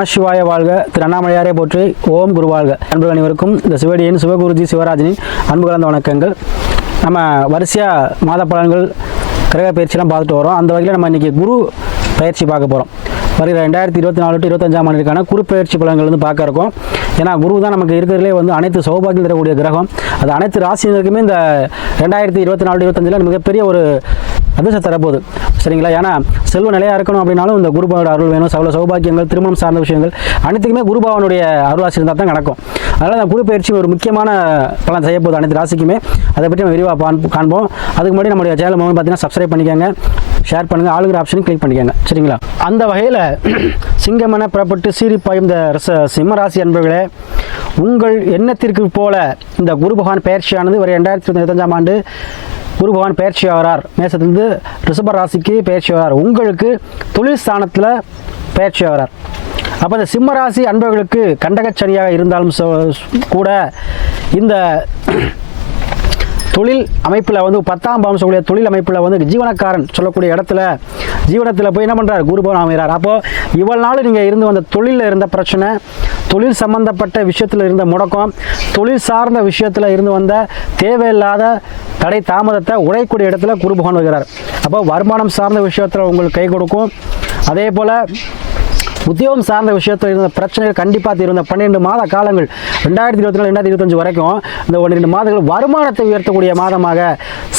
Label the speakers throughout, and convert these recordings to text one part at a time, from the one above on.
Speaker 1: நமசிவாய வாழ்க. திரு அண்ணாமலையாரே போற்றி. ஓம் குரு வாழ்க. அன்புகள் அனைவருக்கும் இந்த சிவடியின் சிவகுருஜி சிவராஜனின் அன்பு கலந்த வணக்கங்கள். நம்ம வரிசையாக மாத பலன்கள் கிரக பயிற்சியெலாம் பார்த்துட்டு வரோம். அந்த வகையில் நம்ம இன்றைக்கி குரு பயிற்சி பார்க்க போகிறோம் வருகிற ரெண்டாயிரத்தி இருபத்தி நாலு டு இருபத்தஞ்சாம் ஆண்டுக்கான குரு பயிற்சி பலன்கள் வந்து பார்க்க இருக்கோம். ஏன்னா குரு தான் நமக்கு இருக்கிறதுலே வந்து அனைத்து சௌபாகியம் தரக்கூடிய கிரகம். அது அனைத்து ராசினருக்குமே இந்த ரெண்டாயிரத்தி இருபத்தி நாலு இருபத்தஞ்சில் மிகப்பெரிய ஒரு அதிர்ஷ்டம் தரப்போகுது. சரிங்களா? ஏன்னா செல்வ நிலையாக இருக்கணும் அப்படின்னாலும் இந்த குருபாவோட அருள் வேணும். சவுல சௌபாக்கியங்கள் திருமணம் சார்ந்த விஷயங்கள் அனைத்துக்குமே குருபாவனுடைய அருளாசி இருந்தால் தான் நடக்கும். அதனால் அந்த குரு பயிற்சி ஒரு முக்கியமான பலன் செய்ய போகுது அனைத்து ராசிக்குமே. அதை பற்றி நம்ம விரிவாக காண்போம். அதுக்கு முன்னாடி நம்முடைய சேனல் மூலம் பார்த்தீங்கன்னா சப்ஸ்கிரைப் பண்ணிக்கோங்க. ஷேர் பண்ணுங்கள் ஆளுங்கிற ஆப்ஷன் கிளிக் பண்ணிக்கோங்க. சரிங்களா? அந்த வகையில் சிங்கமென புறப்பட்டு சீறி பாய்ந்த ரச சிம்மராசி அன்பர்களே உங்கள் எண்ணத்திற்கு போல இந்த குரு பகவான் பயிற்சியானது ஒரு ரெண்டாயிரத்தி இருபத்தஞ்சாம் ஆண்டு குரு பகவான் பயிற்சி ஆகிறார். மேசத்திலிருந்து ரிஷப ராசிக்கு பயிற்சி ஆகிறார். உங்களுக்கு தொழில் ஸ்தானத்தில் பயிற்சி ஆகிறார். அப்போ இந்த சிம்ம ராசி அன்பர்களுக்கு கண்டகச்சனியாக இருந்தாலும் சொ- கூட இந்த தொழில் அமைப்பில் வந்து பத்தாம் பாவம் சொல்லக்கூடிய தொழில் அமைப்பில் வந்து ஜீவனக்காரன் சொல்லக்கூடிய இடத்துல ஜீவனத்தில் போய் என்ன பண்ணுறார் குருபவன் அமைகிறார் அப்போது இவ்வளோ நாள் நீங்கள் இருந்து வந்த தொழிலில் இருந்த பிரச்சனை தொழில் சம்பந்தப்பட்ட விஷயத்தில் இருந்த முடக்கம் தொழில் சார்ந்த விஷயத்தில் இருந்து வந்த தேவையில்லாத தடை தாமதத்தை உடையக்கூடிய இடத்துல குருபகவான் வருகிறார் அப்போ வருமானம் சார்ந்த விஷயத்தில் உங்களுக்கு கை கொடுக்கும். அதே போல் உத்தியோகம் சார்ந்த விஷயத்தில் இருந்த பிரச்சனைகள் கண்டிப்பாக தீரும் பன்னிரெண்டு மாத காலங்கள் ரெண்டாயிரத்தி இருபத்தி நாலு ரெண்டாயிரத்தி இருபத்தஞ்சு வரைக்கும் இந்த பன்னிரெண்டு மாதங்கள் வருமானத்தை உயர்த்தக்கூடிய மாதமாக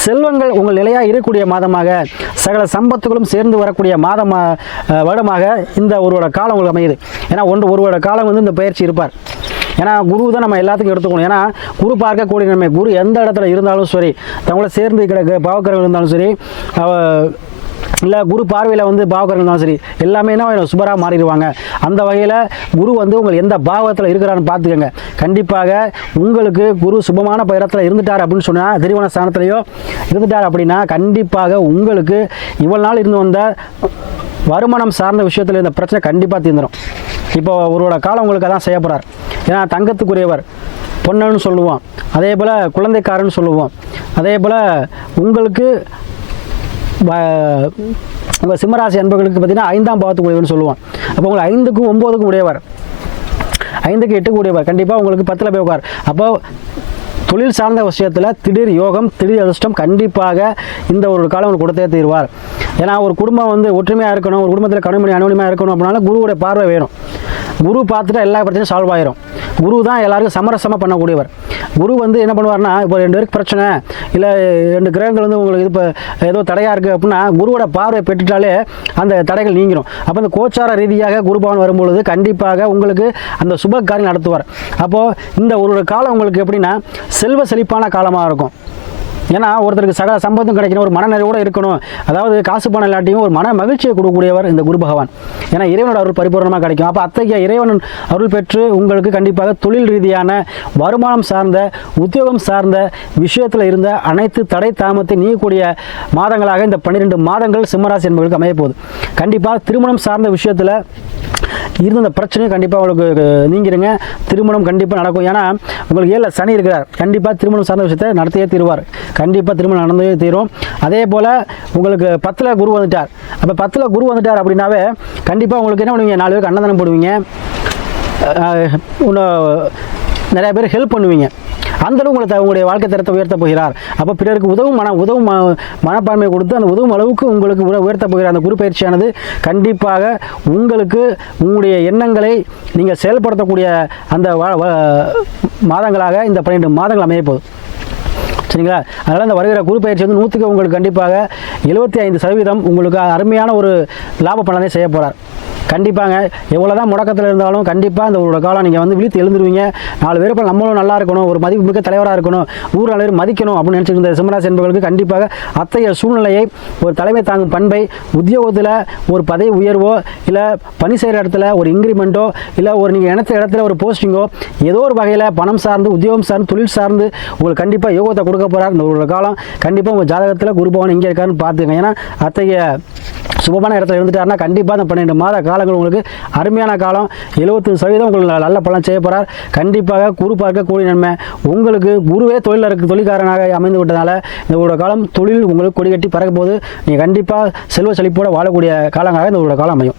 Speaker 1: செல்வங்கள் உங்கள் நிலையாக இருக்கக்கூடிய மாதமாக சகல சம்பத்துகளும் சேர்ந்து வரக்கூடிய மாதமாக வருடமாக இந்த ஒருவோட காலம் உங்களுக்கு அமையுது. ஏன்னா ஒன்று ஒரு காலம் வந்து இந்த பயிற்சி இருப்பார். ஏன்னா குரு தான் நம்ம எல்லாத்துக்கும் எடுத்துக்கணும். ஏன்னா குரு பார்க்கக்கூடிய நம்ம குரு எந்த இடத்துல இருந்தாலும் சரி தங்களோட சேர்ந்து கிடக்க பாவக்கரங்கள் இருந்தாலும் சரி இல்லை குரு பார்வையில் வந்து பாவகர்கள் சரி எல்லாமே என்ன சுபராக மாறிடுவாங்க. அந்த வகையில் குரு வந்து உங்கள் எந்த பாவத்தில் இருக்கிறான்னு பார்த்துக்கோங்க. கண்டிப்பாக உங்களுக்கு குரு சுபமான பயிரத்தில் இருந்துட்டார் அப்படின்னு சொன்னால் திருவண ஸ்தானத்திலையோ இருந்துட்டார் அப்படின்னா கண்டிப்பாக உங்களுக்கு இவ்வளோ நாள் இருந்து வந்த வருமானம் சார்ந்த விஷயத்தில் இந்த பிரச்சனை கண்டிப்பாக தீர்ந்துடும் இப்போ ஒருவோட காலம் உங்களுக்கு அதான் செய்ய போகிறார் ஏன்னா தங்கத்துக்குரியவர் பொன்னன்னு சொல்லுவோம். அதே போல் குழந்தைக்காரன்னு சொல்லுவோம். அதே போல் உங்களுக்கு உங்கள் சிம்மராசி அன்பர்களுக்கு பார்த்தீங்கன்னா ஐந்தாம் பாவத்துக்கு உடையவர்னு சொல்லுவோம். அப்போ உங்களுக்கு ஐந்துக்கும் ஒம்போதுக்கும் உடையவர். ஐந்துக்கு எட்டுக்கு உடையவர். கண்டிப்பாக உங்களுக்கு பத்தில் போய் உட்கார். அப்போ தொழில் சார்ந்த விஷயத்தில் திடீர் யோகம் திடீர் அதிர்ஷ்டம் கண்டிப்பாக இந்த ஒரு காலம் கொடுத்தே தீர்வார். ஏன்னா ஒரு குடும்பம் வந்து ஒற்றுமையாக இருக்கணும் ஒரு குடும்பத்தில் கடுமணி அனுமதியாக இருக்கணும் அப்படின்னால குருவோட பார்வை வேணும். குரு பார்த்துட்டா எல்லா பிரச்சனையும் சால்வ் ஆயிரும். குரு தான் எல்லாருக்கும் சமரசமாக பண்ணக்கூடியவர். குரு வந்து என்ன பண்ணுவார்னா இப்போ ரெண்டு பேருக்கு பிரச்சனை இல்லை ரெண்டு கிரகங்கள் வந்து உங்களுக்கு இது இப்போ ஏதோ தடையாக இருக்குது அப்படின்னா குருவோட பார்வை பெற்றுட்டாலே அந்த தடைகள் நீங்கிடும் அப்போ இந்த கோச்சார ரீதியாக குருபவன் வரும்பொழுது கண்டிப்பாக உங்களுக்கு அந்த சுப காரியம் நடத்துவார். அப்போது இந்த ஒரு காலம் உங்களுக்கு எப்படின்னா செல்வ செழிப்பான காலமாக இருக்கும். ஏன்னா ஒருத்தருக்கு சகல சம்பந்தம் கிடைக்கணும் ஒரு மனநிறைவோட இருக்கணும். அதாவது காசு பணம் இல்லாட்டியும் ஒரு மன மகிழ்ச்சியை கொடுக்கக்கூடியவர் இந்த குரு பகவான். ஏன்னா இறைவனோட அருள் பரிபூர்ணமாக கிடைக்கும். அப்போ அத்தகைய இறைவன் அருள் பெற்று உங்களுக்கு கண்டிப்பாக தொழில் ரீதியான வருமானம் சார்ந்த உத்தியோகம் சார்ந்த விஷயத்தில் இருந்த அனைத்து தடை தாமத்தை நீக்கக்கூடிய மாதங்களாக இந்த பன்னிரெண்டு மாதங்கள் சிம்மராசி என்பவர்களுக்கு அமைய போகுது கண்டிப்பாக திருமணம் சார்ந்த விஷயத்தில் இருந்த அந்த பிரச்சனையும் கண்டிப்பாக உங்களுக்கு நீங்கிருங்க திருமணம் கண்டிப்பாக நடக்கும். ஏன்னா உங்களுக்கு ஏழில் சனி இருக்கிறார். கண்டிப்பாக திருமணம் சார்ந்த விஷயத்தை நடத்தியே தீருவார். கண்டிப்பாக திருமணம் நடந்தே தீரும். அதே போல் உங்களுக்கு பத்தில் குரு வந்துட்டார். அப்போ பத்தில் குரு வந்துட்டார் அப்படின்னாவே கண்டிப்பாக உங்களுக்கு என்ன பண்ணுவீங்க? நாலு பேருக்கு அன்னதானம் போடுவீங்க. இன்னும் நிறைய பேர் ஹெல்ப் பண்ணுவீங்க. அந்தளவு உங்களை த- உங்களுடைய வாழ்க்கை தரத்தை உயர்த்த போகிறார். அப்போ பிறருக்கு உதவும் மன உதவும் ம- மனப்பான்மை கொடுத்து அந்த உதவும் அளவுக்கு உங்களுக்கு உயர்த்த போகிறார். அந்த குரு பயிற்சியானது கண்டிப்பாக உங்களுக்கு உங்களுடைய எண்ணங்களை நீங்கள் செயல்படுத்தக்கூடிய அந்த மாதங்களாக இந்த பன்னெண்டு மாதங்கள் அமைய போகுது. சரிங்களா? அதனால் அந்த வருகிற குரு பயிற்சி வந்து நூற்றுக்கு உங்களுக்கு கண்டிப்பாக எழுபத்தி ஐந்து சதவீதம் உங்களுக்கு அருமையான ஒரு லாப பலனை செய்ய போகிறார் கண்டிப்பாங்க. எவ்வளோ தான் முடக்கத்தில் இருந்தாலும் கண்டிப்பாக இந்த ஒரு காலம் நீங்கள் வந்து விழித்து எழுந்துருவீங்க. நாலு பேர் இப்போ நம்மளும் நல்லா இருக்கணும். ஒரு மதிப்பு மிக்க தலைவராக இருக்கணும். ஊர் நாலு மதிக்கணும் அப்படின்னு நினச்சிருந்த சிம்மராசி என்பவர்களுக்கு கண்டிப்பாக அத்தகைய சூழ்நிலையை ஒரு தலைமை தாங்கும் பண்பை உத்தியோகத்தில் ஒரு பதவி உயர்வோ இல்லை பணி செய்கிற இடத்துல ஒரு இன்க்ரிமெண்ட்டோ இல்லை ஒரு நீங்கள் இனத்த இடத்துல ஒரு போஸ்டிங்கோ ஏதோ ஒரு வகையில் பணம் சார்ந்து உத்தியோகம் சார்ந்து தொழில் சார்ந்து உங்களுக்கு கண்டிப்பாக யோகத்தை கொடுக்க போகிறார் இந்த ஒரு காலம். கண்டிப்பாக உங்கள் ஜாதகத்தில் குருபவன் எங்கே இருக்காருன்னு பார்த்துங்க ஏன்னா அத்தகைய சுபமான இடத்துல இருந்துட்டாருன்னா கண்டிப்பாக அந்த பன்னெண்டு மாத காலங்கள் உங்களுக்கு அருமையான காலம். எழுபத்தஞ்சு சதவீதம் உங்களுக்கு நல்ல பலன் செய்ய போகிறார் கண்டிப்பாக குரு பார்க்க கூடிய நன்மை. உங்களுக்கு குருவே தொழில் இருக்கு தொழில்காரனாக அமைந்து விட்டதால இந்த ஒரு காலம் தொழில் உங்களுக்கு கொடி கட்டி பறக்க போது நீங்கள் கண்டிப்பாக செல்வ செழிப்போடு வாழக்கூடிய காலங்களாக இந்த ஒரு காலம் அமையும்.